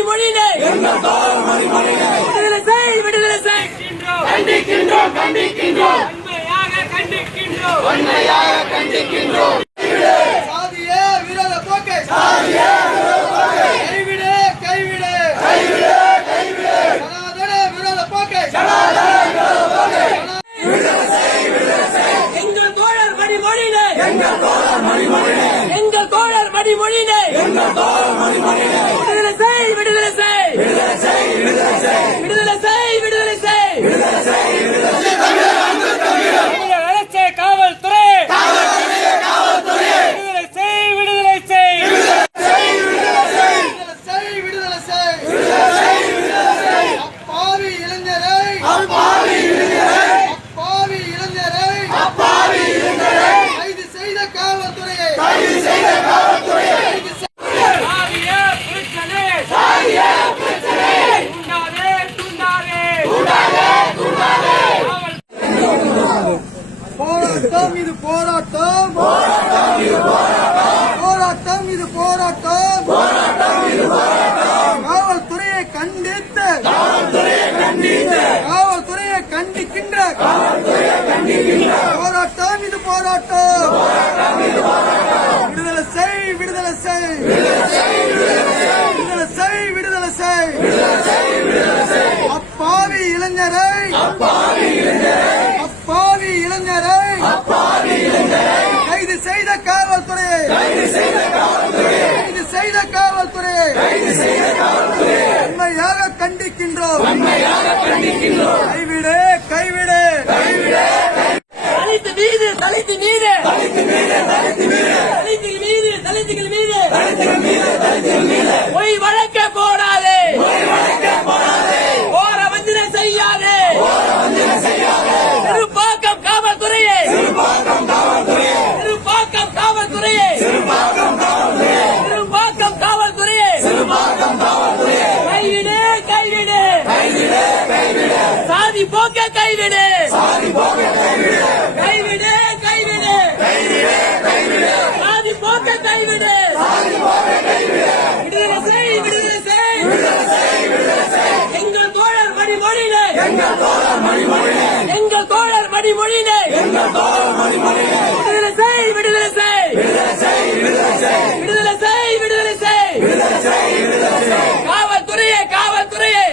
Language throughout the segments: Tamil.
மணிமொழியினை விடுதலை செய் விடுதலை செய். கண்டிக்கின்றோம் கண்டிக்கின்றோம். உண்மையாக கண்டிக்கின்றோம். சாதிய விரோத போக்கை. கைவிடு கைவிடு. சனாதன விரோத போக்கை. எங்கள் தோழர் மணிமொழியினை எங்கள் தோழர் செய் விடுதலை செய் விடுதலை செய் விடுதலை செய் விடுதலை செய் காவல்துறை விடுதலை செய் விடுதலை செய் விடுதலை செய் விடுதலை செய் அப்பாவி இளைஞரை அப்பாவி இளைஞரை கைது செய்த காவல்துறையை சாதிய பிரச்சனை தூண்டாதே தூண்டாதே காவல் போராட்டம். இது போராட்டம் போராட்டம் இது போராட்டம் காவல்துறையை கண்டித்து காவல்துறையை கண்டிக்கின்ற போராட்டம் இது போராட்டம் விடுதலை செய் விடுதலை செய் விடுதலை செய் விடுதலை செய் அப்பாவி இளைஞரை அப்பாவி இளைஞரை கைது செய்த காவல்துறையை. கைது செய்த காவல்துறையை. உண்மையாக கண்டிக்கின்றோம். கைவிடு கைவிடு. தலித்து மீது தலித்து மீது. தலித்துகள் மீது தலித்துகள் மீது பொய் வழக்க போடாதே போர வஞ்சனை செய்யாதே திருப்பாக்கம் காவல்துறையே திருப்பாக்கம் காவல்துறையே திருப்பாக்கம் காவல்துறையே கைவிடு கைவிடு சாதி போக்க கைவிடு. கைவிடு. கைவிடு சாதி போக்க கைவிடு. விடுதலை செய் விடுதலை செய். எங்கள் தோழர் மணிமொழியிலே. எங்கள் தோழர் மணிமொழியிலே. விடுதலை செய். விடுதலை செய் விடுதலை செய். விடுதலை செய் காவல்துறையே காவல்துறையே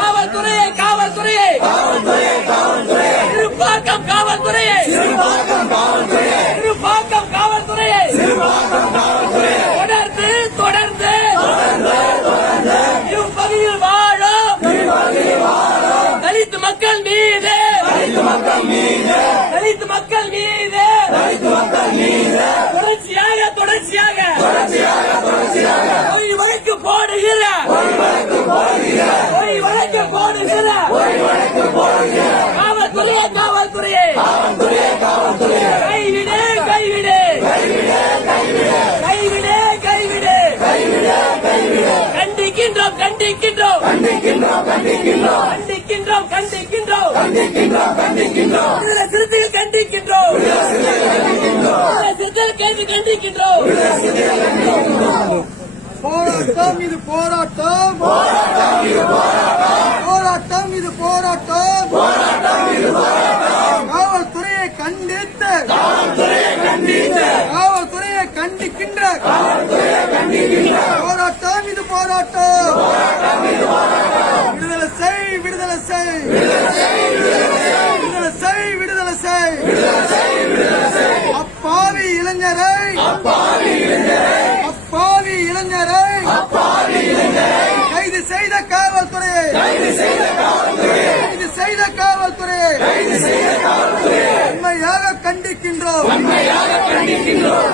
காவல்துறையே காவல்துறையே திருப்பாக்கம் காவல்துறையே திருப்பாக்கம் காவல்துறையே தொடர்ந்து தொடர்ந்து இப்பகுதியில் வாழும் தலித்து மக்கள் மீது தலித்து மக்கள் மீது தொடர்ச்சியாக தொடர்ச்சியாக பொய் வழக்கு போடுகிற பொய் வழக்கு போடுகிற காவல்துறையே காவல்துறையே. கைவிடு கைவிடு. கைவிடு கைவிடு. கண்டிக்கின்றோம் கண்டிக்கின்றோம். கண்டிக்கின்றோம் கண்டிக்கின்றோம். விடுதலை சிறுத்தைகள் கண்டிக்கின்றோம். விடுதலை சிறுத்தைகள் கேள்வி கண்டிக்கின்றோம். போராட்டம் இது போராட்டம் காவல்துறையை கண்டித்து காவல்துறையை கண்டிக்கின்ற போராட்டம் இது போராட்டம். விடுதலை செய் விடுதலை செய். விடுதலை செய் விடுதலை செய். அப்பாவி இளைஞரை. அப்பாவி இளைஞரை. கைது செய்த காவல்துறையை. கைது செய்த காவல்துறையை. உண்மையாக கண்டிக்கின்றோம்.